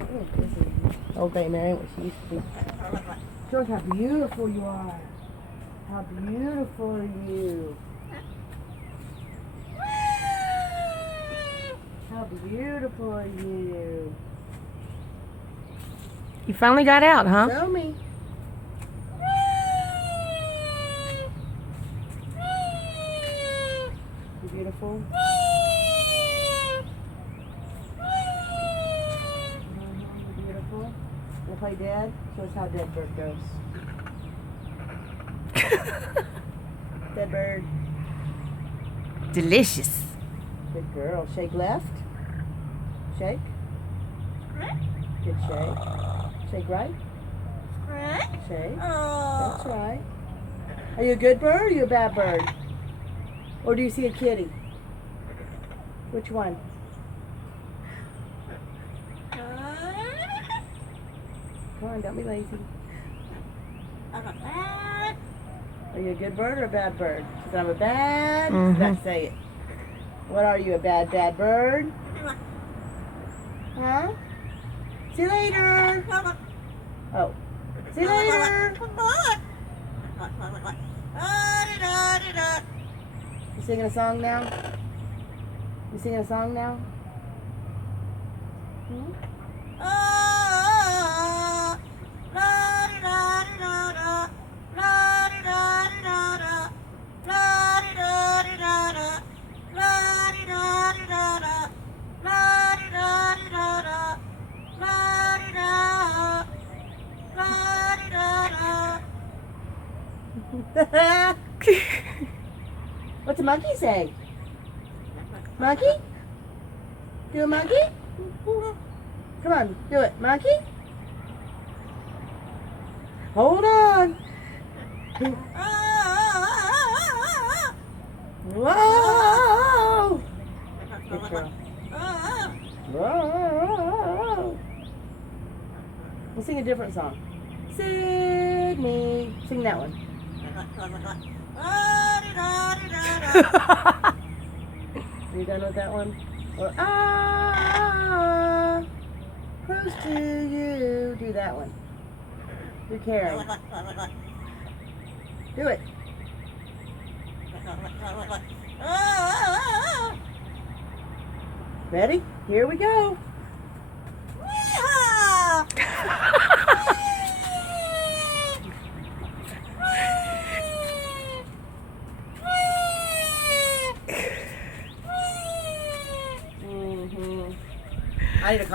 Oh, this is old Bay Mary, what she used to be. Show us how beautiful you are. How beautiful are you? How beautiful are you? You finally got out, huh? Show me. You beautiful? You beautiful? Wanna play dead? Show us how dead bird goes. Dead bird. Delicious. Good girl. Shake left. Shake. Good shake. Shake right. Shake. That's right. Are you a good bird or are you a bad bird? Or do you see a kitty? Which one? Come on, don't be lazy. Are you a good bird or a bad bird? She said, I'm a bad. Let's say it. What are you, a bad bird? Huh? See you later. Oh. See you later. You singing a song now? You singing a song now? Hmm? What's a monkey say? Monkey? Do a monkey? Come on, do it. Monkey? Hold on. Whoa! Good girl. Whoa! We'll sing a different song. Sydney. Sing that one. Are you done with that one? Or close to you. Do that one. Do Karen. Do it. Ready? Here we go. I need a copy.